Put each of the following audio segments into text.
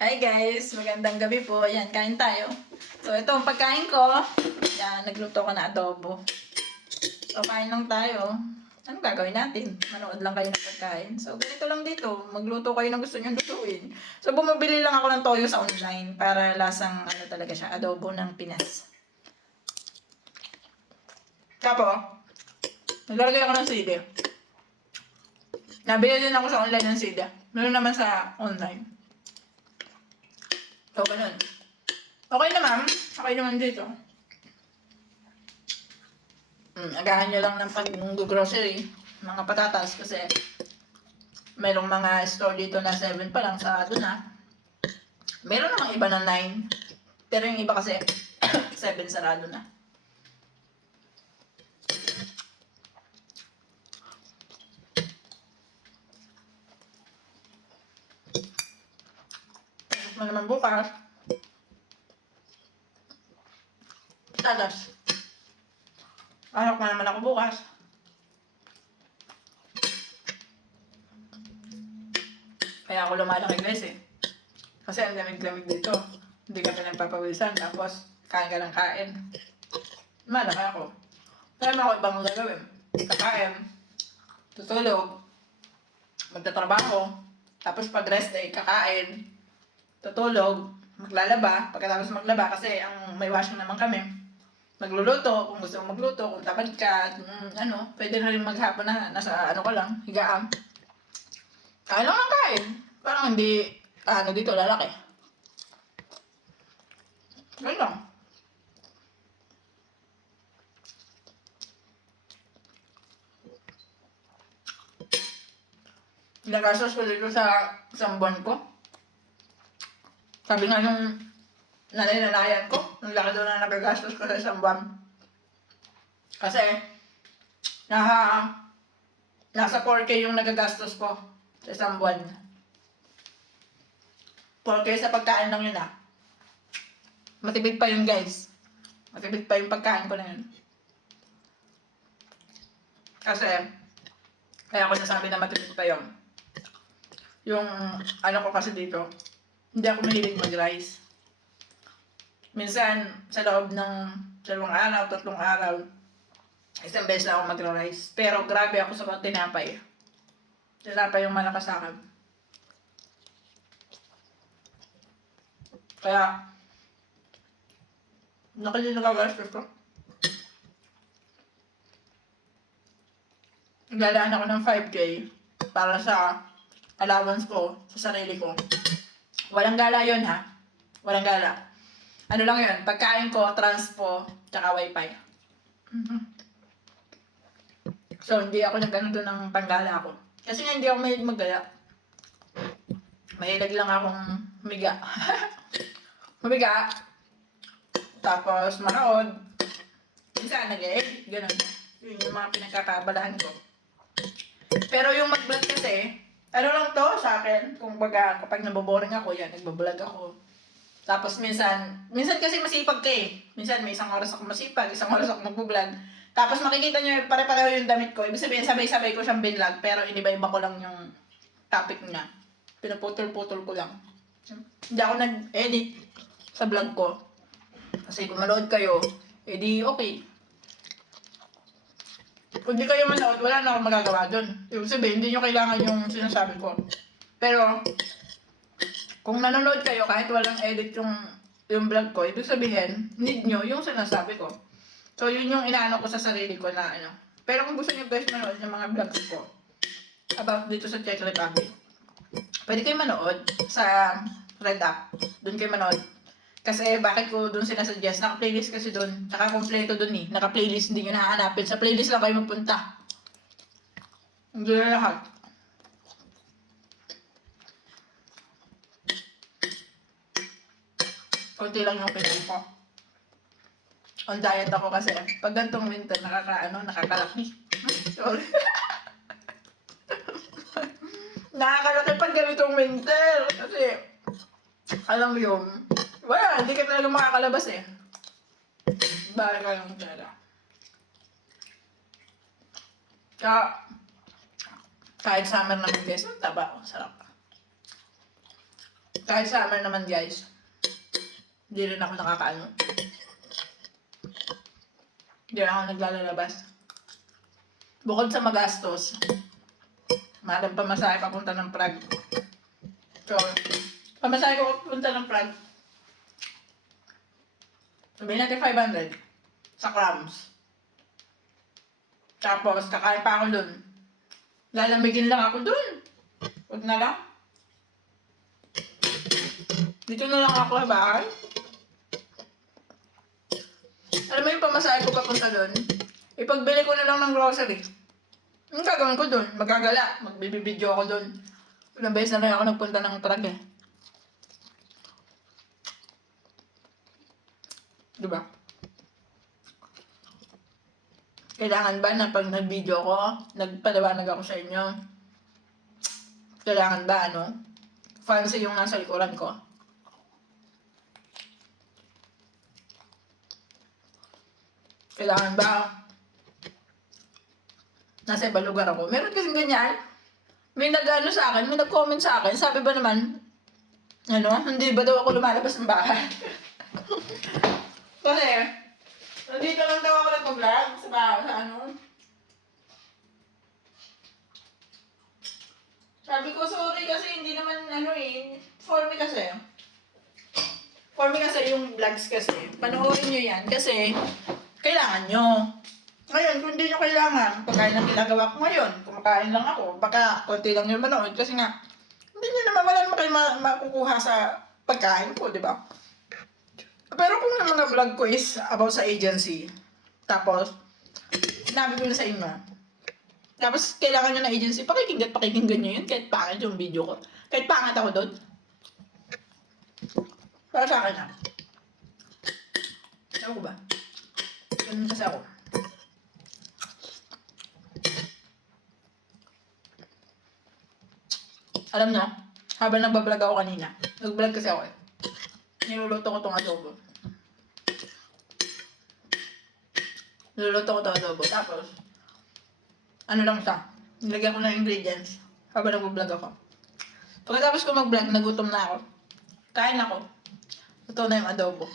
Hi guys! Magandang gabi po. Ayan, kain tayo. So, ito ang pagkain ko. Ayan, nagluto ko na adobo. So, kain lang tayo. Anong gagawin natin? Manood lang kayo ng pagkain. So, ganito lang dito. Magluto kayo ng gusto nyo lutuin. So, bumibili lang ako ng toyo sa online para lasang ano talaga siya, adobo ng Pinas. Tapos, naglalagay ako ng sili. Nabili din ako sa online ng sili. Meron naman sa online. So, ganun. Okay na ma'am. Okay naman dito. Agahan nyo lang ng pag-grocery. Mga patatas kasi merong mga store dito na 7 pa lang, sarado na. Meron namang iba na 9. Pero yung iba kasi 7 sarado na. Tapos mo naman bukas. Tatas. Anak na naman ako bukas. Kaya ako lumalaki guys eh. Kasi ang lamig-lamig dito. Hindi ka pa nagpapawisan. Tapos kain ka ng kain. Malaki ako. Kaya ako ibang gagawin. Kakain. Tutulog. Magtatrabaho. Tapos pag rest day, kakain. Tutulog. Maglalaba. Pagkatapos maglaba kasi ang may washing naman kami. Magluluto, kung gusto mong magluto, kung tamad ka, pwede na rin maghapon na nasa ano ka lang, higaan. Kain lang ng kain. Parang hindi, dito, lalaki. Ganun lang. Nagastos ko dito sa isang buwan ko. Sabi nga nung nanay-nanayan ko, ang laki doon na nagagastos ko sa isang buwan. Kasi, nasa 4K yung nagagastos ko sa isang buwan. 4K sa pagkain lang yun Matipid pa yun guys. Matipid pa yung pagkain ko na yun. Kasi, kaya ako nasabi na matipid pa yun. Yung ano ko kasi dito, hindi ako mahilig mag-rice. Minsan, sa loob ng 2 araw, 3 araw, isang beses na ako mag-rice. Pero grabe ako sa tinapay. Tinapay yung malakas sa akin. Kaya, nakilinagastos ko. Naglalaan ako ng 5K para sa allowance ko sa sarili ko. Walang gala yun Walang gala. Ano lang yun, pagkain ko, transpo, tsaka wifi. So, hindi ako nag-ano doon ng panggala ko. Kasi nga hindi ako mahilig maggala. Mahilig lang akong humiga. Humiga. Tapos manood. Minsan nag-edit, ganun. Yun yung mga pinagkakabalahan ko. Pero yung mag-vlog kasi, ano lang to sa akin, kung baga kapag naboboring ako, yan, nagbablog ako. Tapos minsan kasi masipag ka eh. Minsan may isang oras ako masipag, isang oras ako mag-vlog. Tapos makikita nyo pare-pareho yung damit ko. Ibig sabihin sabay-sabay ko siyang binlog, pero iniba-iba ko lang yung topic niya. Pinuputol-putol ko lang. Hindi ako nag-edit sa vlog ko. Kasi kung manood kayo, edi okay. Kung di kayo manood, wala na akong magagawa dun. Ibig sabihin, hindi nyo kailangan yung sinasabi ko. Pero, kung nanonood kayo kahit walang edit yung vlog ko, ibig sabihin, need nyo yung sinasabi ko. So, yun yung inaano ko sa sarili ko na Pero kung gusto nyo guys manood yung mga vlogs ko about dito sa Czech Republic, pwede kayo manood sa Red App. Doon kayo manood. Kasi bakit ko doon sinasuggest? Naka-playlist kasi doon. Tsaka kompleto doon eh. Naka-playlist, hindi nyo nahanapin. Sa playlist lang kayo magpunta. Hindi na lahat. Kunti lang yung pinag ko. On diet ako kasi pag gantong winter nakakalaki. Sorry. Nakakalaki pag ganitong winter. Kasi, alam mo yun, wala, hindi ka talaga makakalabas eh. Bala ka lang talaga. Kaya, kahit summer naman guys, ang taba. Sarap. Kahit summer naman guys, hindi rin ako nakakaano. Hindi rin ako naglalabas. Bukod sa magastos, mahal ang pamasahe papunta ng Prague. So, pamasahe ko papunta ng Prague. Sabihin natin 500 sa crams. Tapos, kakain pa ako dun. Lalamigin lang ako dun. Huwag na lang. Dito na lang ako sa bahay. Alam mo yung pamasahe ko papunta dun? Ipagbili ko na lang ng grocery. Ang gagawin ko dun? Magagala. Magbibideo ako dun. Ilang beses na rin ako nagpunta ng Prague eh. Diba? Kailangan ba na pag nag-video ko, nagpaliwanag ako sa inyo? Kailangan ba, ano? Fancy yung nasa likuran ko. Kailangan ba nasa ibang lugar ako? Meron kasing ganyan. May nag-ano sa akin, may nag-comment sa akin. Sabi ba naman, ano, hindi ba daw ako lumalabas ng bahay? Kasi, nandito lang daw ako nag-vlog sa bahay, sa ano. Sabi ko, sorry kasi hindi naman, ano eh, for me kasi. For me kasi yung vlogs kasi, panoorin nyo yan kasi kailangan nyo. Ngayon, kung hindi nyo kailangan, pagkain lang ginagawa ko ngayon, kumakain lang ako, baka konti lang yung manood kasi nga, hindi nyo naman, wala naman kayo makukuha sa pagkain ko, di ba? Pero kung yung mga vlog ko is about sa agency, tapos, sinabi ko na sa inyo, tapos kailangan nyo na agency, pakikinggan nyo yun, kahit pangit yung video ko. Kahit pangit ako doon. Para sa akin ha. Ewan ko ba? Ganun kasi ako. Alam nyo, habang nagbablog ako kanina, nag-vlog kasi ako eh. Niluluto ko tong adobo. Tapos, ano lang siya, nilagyan ko ng ingredients habang nag-vlog ako. Pagkatapos ko mag-vlog, nagutom na ako. Kain ako. Ito na yung adobo.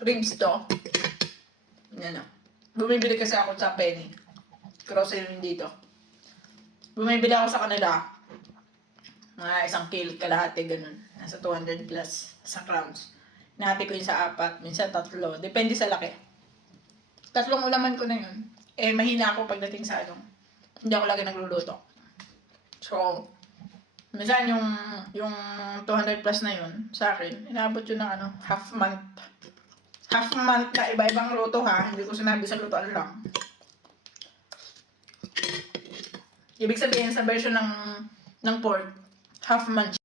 Ribs to. Yan o. Bumibili kasi ako sa Penny. Grocery rin dito. Bumibili ako sa kanila. Mga 1 kilo kalahati, ganun. Nasa 200 plus sa crowns. Nahati ko yun sa 4, minsan 3. Depende sa laki. 3 ulaman ko na yun. Eh, mahina ako pagdating sa ano. Hindi ako lagi nagluluto. So, minsan yung 200 plus na yun, sa akin, inabot yun ng ano, half month. Half month na iba-ibang luto ha. Hindi ko sinabi sa lutoan lang. Ibig sabihin sa version ng pork, half month